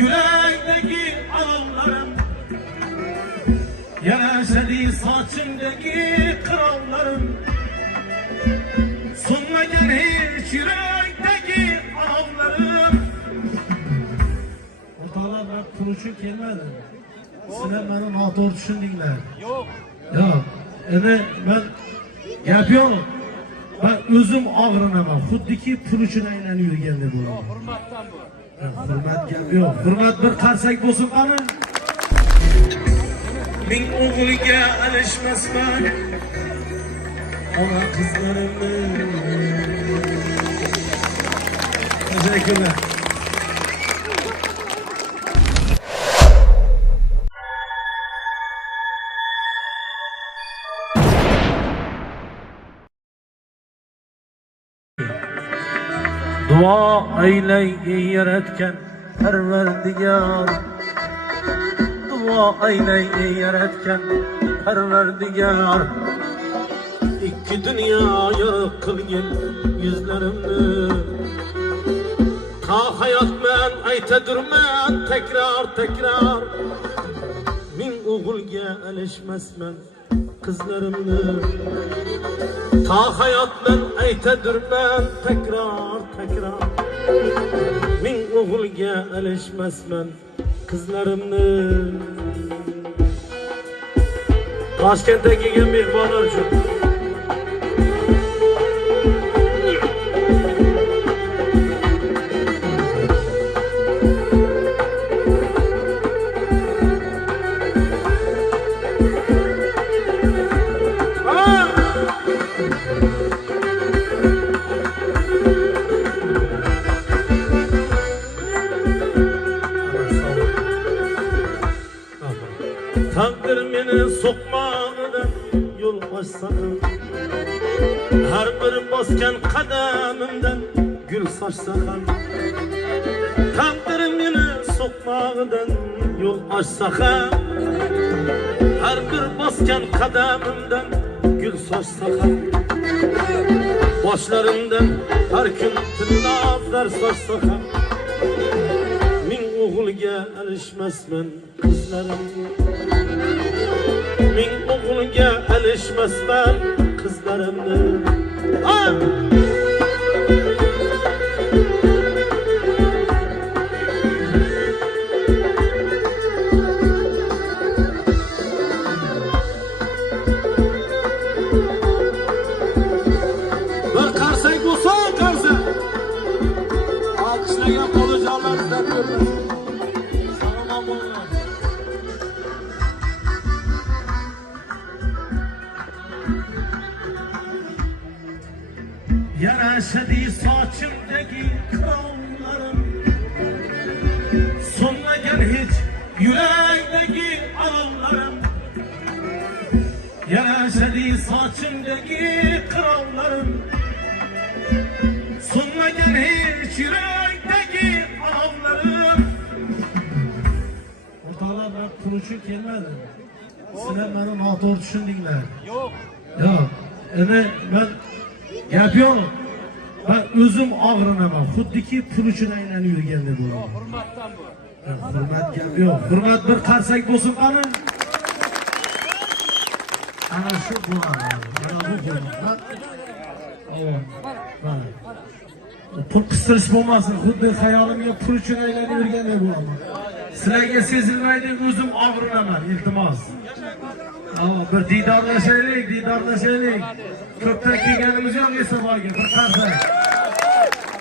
yüreğimdeki alanlarım, yaşadı saçımdaki krallarım. Sunmayan hiç yüreğimdeki alanlarım. Ortalar ben kuruşu kelmedim. Sizler benim motor düşündüler. Yok. Ya, yani ben yapıyorum. Ben özüm ağrınaman. Xuddiki pul uchun aylanib yurganda bu. Hurmatdan bu. Hurmat gap yo'q. Hurmat bir qarsak bo'lsin qani. Ming o'g'liga alishmasman. Ona qizlarimni. Teşekkürler. Dua eyley yaratgan Parvardigar. Dua eyley yaratgan Parvardigar. İki dünya yarık kılgin yüzlerimni. Ta hayat men aytadurman tekrar. Min o'g'ilga alishmasman qizlarimni. Ta hayat men aytadurman tekrar. Min o'g'ilga alishmasman qizlarimni. Toshkentga kelgan mehmonlar uchun. Takdir meni sokmağıdan yol açsakın. Her bir boskan kademimden gül saçsakın. Takdir meni sokmağıdan yol açsakın. Her bir boskan kademimden gül saçsakın. Başlarımdan her gün tillazlar saçsakın. Min o'g'ilga alishmasman qizlarimni. Min o'g'ilga alishmasman qizlarimni. Bir qarsak bo'lsa, qarsak. Alqishlagan qolajonlar izlab ko'ramiz. Salom bo'linglar. Yaraşadı saçımdaki krallarım. Sonmayan hiç yüreğimdeki alanlarım. Yaraşadı saçımdaki krallarım. Sonmayan hiç yüreğimdeki alanlarım. Ortalar ben kuruşu kelmedim. Sizler benim motor düşündüler. Yok. Ya, yani ben yapıyorum. Ben özüm ağrınaman. Xuddiki pul uchun aylanib yurganda bu. Hurmatdan bu. Hurmat gap yo'q. Hurmat bir qarsak bo'lsin qani. Ana shu bo'ladi. Mana bu hurmat. Mana. Pul qistirish bo'lmasin. Xuddi xayolimga pul uchun aylanib yurganda bo'laman. Sizlarga sezilmaydi, o'zim og'rinaman, iltimos. Bir diydorlashaylik. Ko'pdan kelganimiz yo'q e'tiborga, bir qarsak.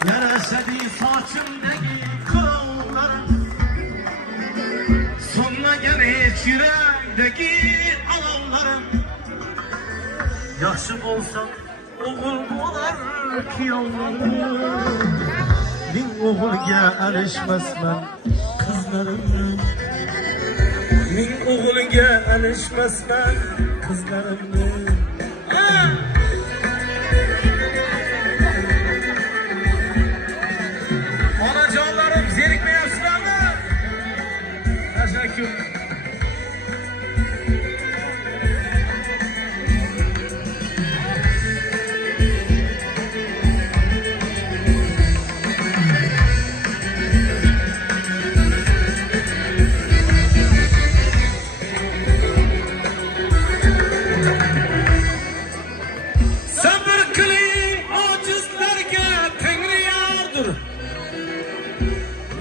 Yarashadi sochimdagi krallarım. So'nmagan hech yurakdagi alovlarim. Yaxshi bo'lsam o'g'il bo'lar kuyovlarim. Min o'g'ilga alishmasman qizlarimni. Min o'g'ilga alishmasman qizlarimni. Onajonlarim zerikmayapsizlarmi? Tashakkur.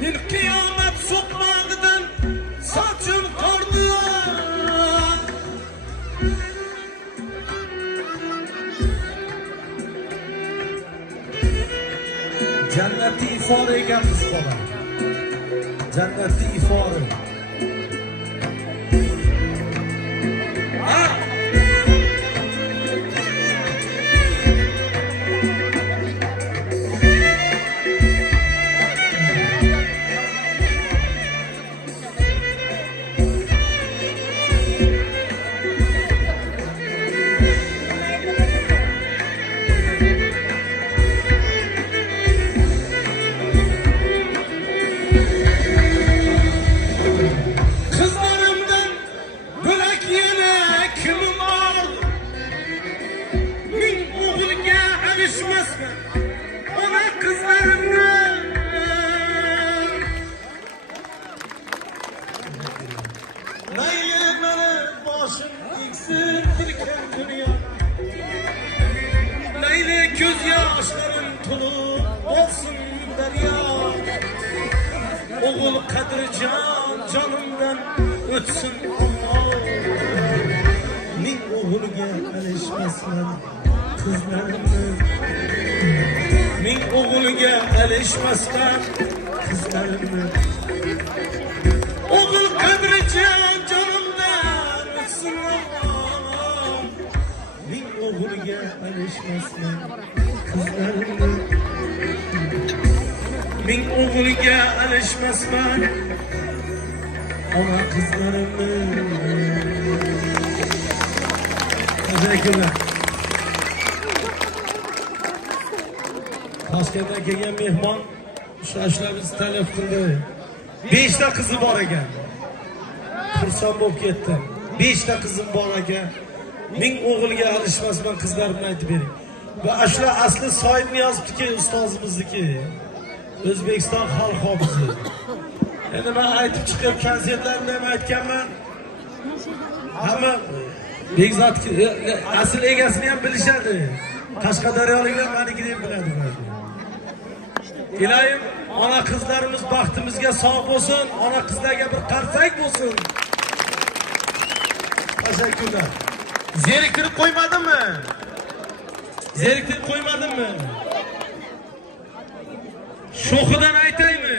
Nin kıyamet sokmağıdan saçım kordular. Cenneti ifade egen kız bana. Cenneti ifade. Kızlarımdan börek yene kimim var? Min oğulga erişmezme ona kızlarımdan. Neyli beni başım iksin dirken dünya. Neyli gözyaşların tulup olsun derya. Oğul kadri canımdan ötsün ama. Min oğulga erişmezmen kızlarımdan. Min oğulga erişmezmen kızlarımdan. Oğul kadri canımdan ötsün ama. Min oğulga erişmezmen kızlarımdan. Min oğulga alışmasman ona kızlarımın. Teşekkürler. Toshkentdan kelgan mehmon shashlarimiz talab qildi. 5 ta qizi bor ekan. Xursand bo'lib ketdim. 5 ta qizim bor ekan. Ming o'g'ilga alishmasman qizlarimni aytib bering. Va ashula asli Soyib Niyozovniki ustozimizniki. O'zbekiston xalq hofizi. Endi men aytib chiqib konsertlarni ham aytganman. Hamma Bekzod asl egasini ham bilishadi. Qashqadaryoliklar meniki deb biladi. Iloyim, ona qizlarimiz baxtimizga sog' bo'lsin, ona qizlarga bir qarsak bo'lsin. Teşekkürler. Zeriktirib qo'ymadimmi? Zeriktirib qo'ymadimmi? Sho'xidan aytaymi?